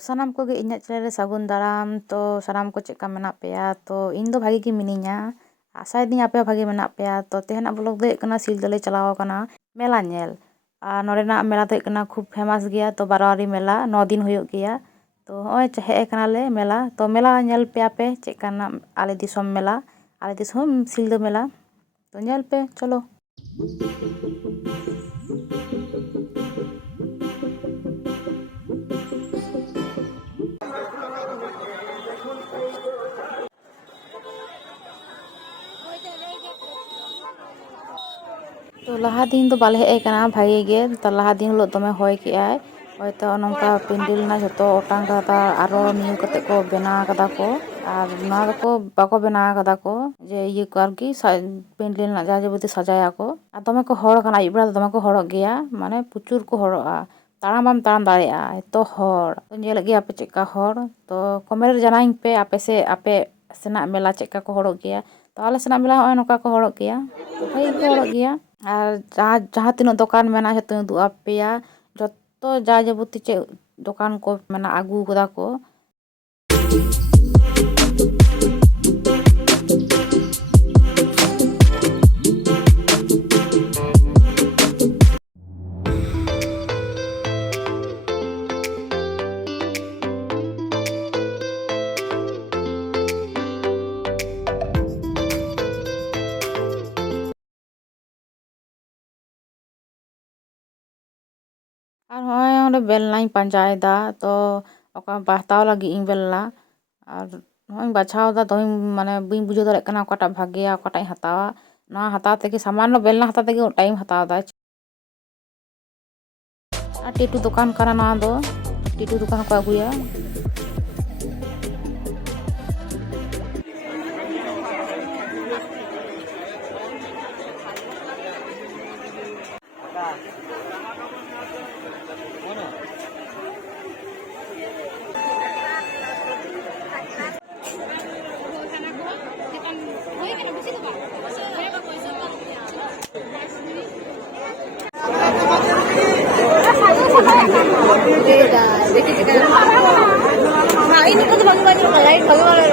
ᱥᱟᱱᱟᱢ ᱠᱚᱜᱮ ᱤᱧᱟᱹᱜ ᱪᱮᱱᱮᱞ ᱨᱮ ᱥᱟᱹᱜᱩᱱ ᱫᱟᱨᱟᱢ ᱛᱚ ᱥᱟᱱᱟᱢ ᱠᱚ ᱪᱮᱫᱠᱟ ᱢᱮᱱᱟᱜ ᱯᱮᱭᱟ ᱛᱚ ᱤᱧ ᱫᱚ ᱵᱷᱟᱜᱮ ᱜᱮ ᱢᱤᱱᱟᱹᱧᱟ ᱟᱥᱟᱭᱫᱟᱹᱧ ᱟᱯᱮ ᱦᱚᱸ ᱵᱷᱟᱜᱮ ᱢᱮᱱᱟᱜ ᱯᱮᱭᱟ ᱛᱚ ᱛᱮᱦᱮᱧᱟᱜ ᱵᱞᱚᱜ ᱫᱚ ᱦᱩᱭᱩᱜ ᱠᱟᱱᱟ ᱥᱤᱞᱫᱟᱹ ᱞᱮ ᱪᱟᱞᱟᱣ ᱟᱠᱟᱱᱟ ᱢᱮᱞᱟ ᱧᱮᱞ ᱟᱨ ᱱᱚᱰᱮᱱᱟᱜ ᱢᱮᱞᱟ ᱫᱚ ᱦᱩᱭᱩᱜ ᱠᱟᱱᱟ ᱠᱷᱩᱵ ᱯᱷᱮᱢᱟᱥ ᱜᱮᱭᱟ ᱛᱚ ᱵᱟᱨᱳয়াᱨᱤ ᱢᱮᱞᱟ 9 ᱫᱤᱱ ᱦᱩᱭᱩᱜ ᱜᱮᱭᱟ ᱛᱚ ᱦᱚᱸᱜᱼᱚᱭ ᱦᱮᱡ ᱟᱠᱟᱱᱟᱞᱮ ᱢᱮᱞᱟ ᱛᱚ ᱢᱮᱞᱟ ᱧᱮᱞ ᱯᱮᱭᱟᱯᱮ ᱪᱮᱫᱠᱟᱱᱟᱜ ᱟᱞᱮ ᱫᱤᱥᱚᱢ ᱢᱮᱞᱟ ᱟᱞᱮ ᱫᱤᱥᱚᱢ ᱥᱤᱞᱫᱟᱹ ᱢᱮᱞᱟ ᱛᱚ ᱧᱮᱞ ᱯᱮ ᱪᱚᱞᱚ তো লাহা দিন তো বালে ᱦᱮᱡ ᱟᱠᱟᱱᱟ ᱵᱷᱟᱜᱮ ᱜᱮ ᱛᱚ ᱞᱟᱦᱟ ᱫᱤᱱ ᱦᱤᱞᱳᱜ ᱫᱚᱢᱮ ᱦᱚᱭ ᱠᱮᱜᱼᱟᱭ ᱦᱚᱭᱛᱚ ᱱᱚᱝᱠᱟ ᱯᱮᱱᱰᱮᱞ ᱨᱮᱱᱟᱜ ᱡᱷᱚᱛᱚ ᱚᱴᱟᱝ ᱠᱟᱫᱟ ᱟᱨᱚ ᱱᱤᱭᱟᱹ ᱠᱟᱛᱮ ᱠᱚ ᱵᱮᱱᱟᱣ ᱠᱟᱫᱟ ᱠᱚ ᱟᱨ ᱱᱚᱣᱟ ᱫᱚᱠᱚ ᱵᱟᱠᱚ ᱵᱮᱱᱟᱣ ᱠᱟᱫᱟ ᱠᱚ ᱡᱮ ᱤᱭᱟᱹ ᱠᱚ ᱟᱨᱠᱤ ᱯᱮᱱᱰᱮᱞ ᱨᱮᱱᱟᱜ ᱡᱟ ᱡᱟᱵᱚᱛᱤ ᱥᱟᱡᱟᱭᱟᱠᱚ ᱟᱨ ᱫᱚᱢᱮ ᱠᱚ ᱦᱚᱲ ᱠᱟᱱᱟ ᱟᱹᱭᱩᱵ ᱵᱮᱲᱟ ᱫᱚ ᱫᱚᱢᱮ ᱠᱚ ᱦᱚᱲᱚᱜ ᱜᱮᱭᱟ ᱢᱟᱱᱮ ᱯᱨᱚᱪᱩᱨ ᱠᱚ ᱦᱚᱲᱚᱜᱼᱟ ᱛᱟᱲᱟᱢ ᱵᱟᱢ ᱛᱟᱲᱟᱢ ᱫᱟᱲᱮᱭᱟᱜᱼᱟ ᱮᱛᱚ ᱦᱚᱲ ᱧᱮᱞᱮᱫ ᱜᱮᱭᱟᱯᱮ ᱪᱮᱫᱠᱟ ᱦᱚᱲ ᱛᱚ ᱠᱚᱢᱮᱱᱴ ᱨᱮ ᱡᱟᱱᱟᱣᱤᱧ ᱯᱮ ᱟᱯᱮ ᱥᱮᱱᱟᱜ ᱢᱮᱞᱟ ᱪᱮᱫᱠᱟ ᱠᱚ ᱦᱚᱲᱚᱜ ᱜᱮᱭᱟ ᱛᱚ ᱟᱞᱮ ᱥᱮᱱᱟᱜ ᱢᱮᱞᱟ ᱦᱚᱸᱜᱼᱚᱭ ᱱᱚᱝᱠᱟ ᱠᱚ ᱦᱚᱲᱚᱜ ᱜᱮᱭᱟ ᱛᱚ ᱵᱷᱟᱜᱮ ᱜᱮᱠᱚ ᱦᱚᱲᱚᱜ ᱜᱮᱭᱟ ᱟᱨ ᱡᱟᱦᱟᱸ ᱛᱤᱱᱟᱹᱜ ᱫᱚᱠᱟᱱ ᱢᱮᱱᱟᱜᱼᱟ ᱡᱷᱚᱛᱚᱧ ᱩᱫᱩᱜ ᱟᱯᱮᱭᱟ ᱡᱚᱛᱚ ᱡᱟ ᱡᱟᱵᱚᱛᱤ ᱪᱮᱫ দোকান ᱠᱚ ᱢᱮᱱᱟᱜ ᱟᱹᱜᱩ ᱠᱟᱫᱟ ᱠᱚ ᱟᱨ ᱦᱚᱸᱜᱼᱚᱭ ᱚᱸᱰᱮ ᱵᱮᱞᱱᱟᱧ ᱯᱟᱸᱡᱟᱭᱮᱫᱟ ᱛᱚ ᱚᱠᱟ ᱦᱟᱛᱟᱣ ᱞᱟᱹᱜᱤᱫ ᱤᱧ ᱵᱮᱞᱱᱟ ᱟᱨ ᱱᱚᱜᱼᱚᱭ ᱵᱟᱪᱷᱟᱣᱫᱟ ᱫᱚᱢᱮ ᱢᱟᱱᱮ ᱵᱟᱹᱧ ᱵᱩᱡᱷᱟᱹᱣ ᱫᱟᱲᱮᱭᱟᱜ ᱠᱟᱱᱟ ᱚᱠᱟᱴᱟᱜ ᱵᱷᱟᱜᱮᱭᱟ ᱚᱠᱟᱴᱟᱜ ᱤᱧ ᱦᱟᱛᱟᱣᱟ ᱱᱚᱣᱟ ᱦᱟᱛᱟᱣ ᱛᱮᱜᱮ ᱥᱟᱢᱟᱱᱱᱚ ᱵᱮᱞᱱᱟ ᱦᱟᱛᱟᱣ ᱛᱮᱜᱮ ᱴᱟᱭᱤᱢ ᱦᱟᱛᱟᱣᱫᱟ ᱟᱨ ᱴᱮᱴᱩ ᱫᱚᱠᱟᱱ ᱠᱟᱱᱟ ᱱᱚᱣᱟ ᱫᱚ ᱴᱮᱴᱩ ᱫᱚᱠᱟᱱ ᱦᱚᱸᱠᱚ ᱟᱹᱜᱩᱭᱟ ini tuh bagi-bagi lain bagi-bagi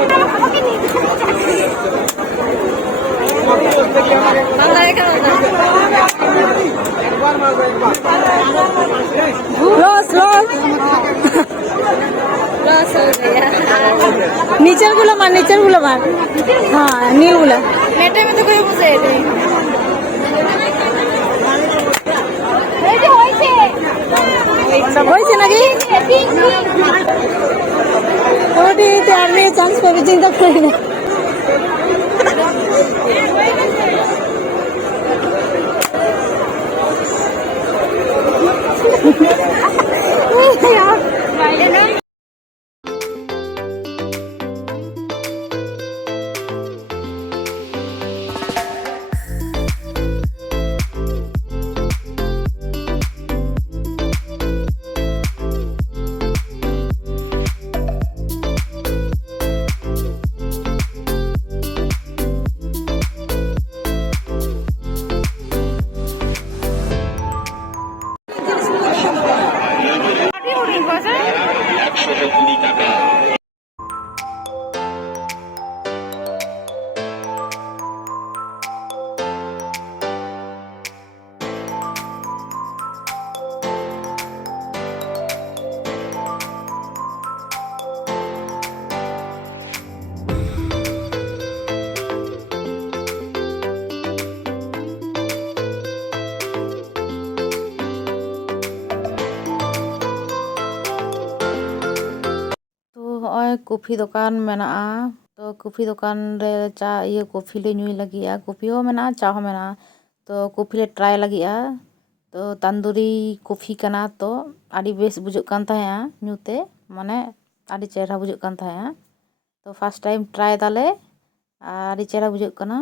los हो गया नीचे गुलो मार हाँ न्यू गुलो नेटे में तो कोई बुझे হয়েছে নাকি ওটি আমি চান্স পাবি চিন্তা করি না ᱦᱚᱸᱜᱼᱚᱭ ᱠᱚᱯᱷᱤ ᱫᱚᱠᱟᱱ ᱢᱮᱱᱟᱜᱼᱟ ᱛᱚ ᱠᱚᱯᱷᱤ ᱫᱚᱠᱟन ᱨᱮ ᱪᱟ ᱠᱚᱯᱷᱤ ᱞᱮ ᱧᱩᱭ ᱞᱟᱹᱜᱤᱫᱼᱟ ᱠᱚᱯᱷᱤ ᱦᱚᱸ ᱢᱮᱱᱟᱜᱼᱟ ᱪᱟ ᱦᱚᱸ ᱢᱮᱱᱟᱜᱼᱟ ᱛᱚ ᱠᱚᱯᱷᱤ ᱞᱮ ᱴᱨᱟᱭ ᱞᱟᱹᱜᱤᱫᱼᱟ ᱛᱚ ᱛᱟᱱᱫᱩᱨᱤ ᱠᱚᱯᱷᱤ ᱠᱟᱱᱟ ᱛᱚ ᱟᱹᱰᱤ ᱵᱮᱥ ᱵᱩᱡᱷᱟᱹᱜ ᱠᱟᱱ ᱛᱟᱦᱮᱸᱜᱼᱟ ᱧᱩᱛᱮ ᱢᱟᱱᱮ ᱟᱹᱰᱤ ᱪᱮᱦᱨᱟ ᱵᱩᱡᱷᱟᱹᱜ ᱠᱟᱱ ᱛᱟᱦᱮᱸᱜᱼᱟ ᱛᱚ ᱯᱷᱟᱥᱴ ᱴᱟᱭᱤᱢ ᱴᱨᱟᱭ ᱫᱟᱞᱮ ᱟᱨ ᱟᱹᱰᱤ ᱪᱮᱦᱨᱟ ᱵᱩᱡᱷᱟᱹᱜ ᱠᱟᱱᱟ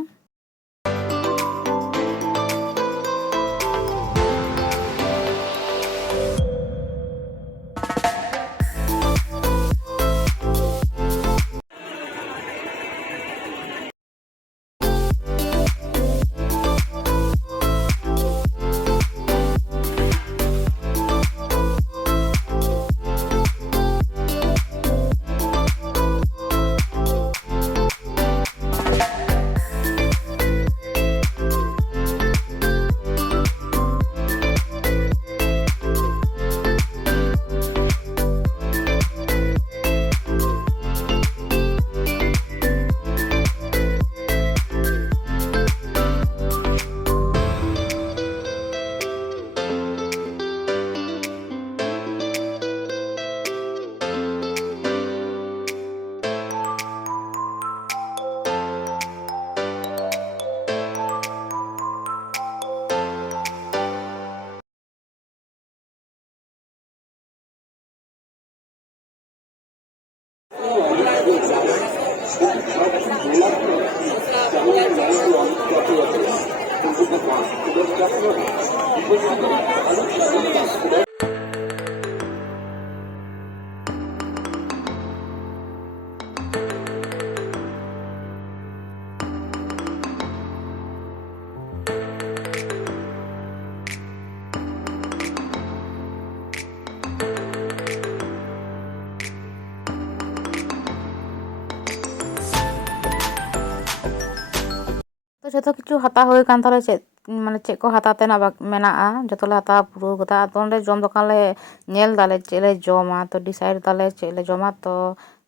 तो जो किचु हता हो कान ताले चे माने चे को हता तेना मेनाआ जतले हता पुरो कदा तो ओंडे जम दोकान ले नेल दाले चेले जमा तो डिसाइड दाले चेले जमा तो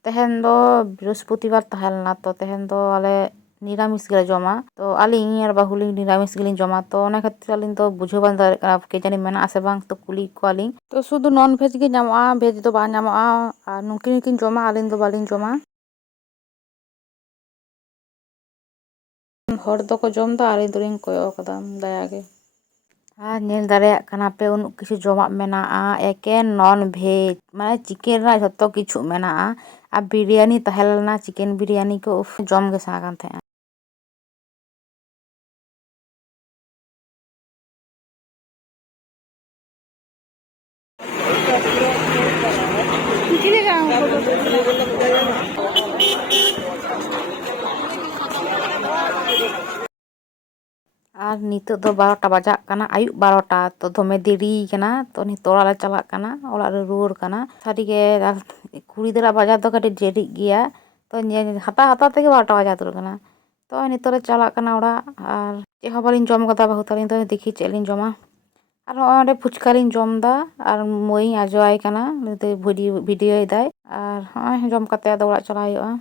तेहेन दो बृहस्पतिवार तहलना तो तेहेन दो आले निरामिष गे जमा तो आलिंग और बाहुली निरामिष गे जमा तो ओना खातिर आलिंग तो बुझो बान दारे के जानी मेना आसे बांग तो कुली को आलिंग तो शुद्ध नॉन वेज गे नामोआ वेज दो बा नामोआ आ नुकिन किन जमा आलिंग दो बालिंग जमा हर दो को जम दा आलिंग दोलिंग कोयो कदा दया गे ᱟᱨ ᱧᱮᱞ ᱫᱟᱲᱮᱭᱟᱜ ᱠᱟᱱᱟ ᱯᱮ ᱩᱱᱟᱹᱜ ᱠᱤᱪᱷᱩ ᱡᱚᱢᱟᱜ ᱢᱮᱱᱟᱜᱼᱟ ᱮᱠᱮᱱ ᱱᱚᱱ ᱵᱷᱮᱡ ᱢᱟᱱᱮ ᱪᱤᱠᱮᱱ ᱨᱮᱱᱟᱜ ᱡᱷᱚᱛᱚ ᱠᱤᱪᱷᱩ ᱢᱮᱱᱟᱜᱼᱟ ᱟᱨ ᱵᱤᱨᱭᱟᱱᱤ ᱛᱟᱦᱮᱸ ᱞᱮᱱᱟ ᱪᱤᱠᱮᱱ ᱵᱤᱨᱭᱟᱱᱤ ᱠᱚ ᱡᱚᱢ ᱜᱮ ᱥᱟᱱᱟ ᱠᱟᱱ ᱛᱟᱦᱮᱸᱜᱼᱟ আর নিতোग दो 12टा বাজাক কানা আয়ুব 12টা তো দমে দেরি কানা তো নিতো ওড়াᱜ ᱞᱮ ᱪᱟᱞᱟᱜ ᱠᱟᱱᱟ ᱚᱲᱟᱜ ᱨᱮ ᱨᱩᱣᱟᱹᱲ ᱠᱟᱱᱟ ᱥᱟᱹᱨᱤᱜᱮ ᱠᱩᱲᱤ ᱜᱤᱫᱽᱨᱟᱹ ᱵᱟᱡᱟᱨ ᱫᱚ ᱠᱟᱹᱴᱤᱡ ᱰᱮᱨᱤᱜ ᱜᱮᱭᱟ ᱛᱚ ᱦᱟᱛᱟᱣ ᱦᱟᱛᱟᱣ ᱛᱮᱜᱮ 12टा বাজা ᱩᱛᱟᱹᱨ ᱠᱟᱱᱟ तो नितो ᱞᱮ ᱪᱟᱞᱟᱜ ᱠᱟᱱᱟ ᱚᱲᱟᱜ ᱟᱨ ᱪᱮᱫ ᱦᱚᱸ ᱵᱟᱞᱤᱧ ᱡᱚᱢ ᱠᱟᱫᱟ ᱵᱟᱹᱦᱩ ᱛᱟᱹᱞᱤᱧ ᱫᱚ ᱫᱮᱠᱷᱤ ᱪᱮᱫ ᱞᱤᱧ ᱡᱚᱢᱟ ᱟᱨ ᱱᱚᱜᱼᱚᱭ ᱚᱸᱰᱮ ᱯᱷᱩᱪᱠᱟ ᱞᱤᱧ ᱡᱚᱢ ᱫᱟ ᱟᱨ ᱢᱟᱹᱭᱤᱧ ᱟᱡᱚᱣᱟᱭ ᱠᱟᱱᱟ ᱱᱩᱭ ᱫᱚ ᱵᱷᱤᱰᱤᱭᱳᱭ ᱫᱟᱭ ᱟᱨ ᱱᱚᱜᱼᱚᱭ ᱡᱚᱢ ᱠᱟᱛᱮ ᱟᱫᱚ ᱚᱲᱟᱜ ᱪᱟᱞᱟᱣ ᱦᱩᱭᱩᱜᱼᱟ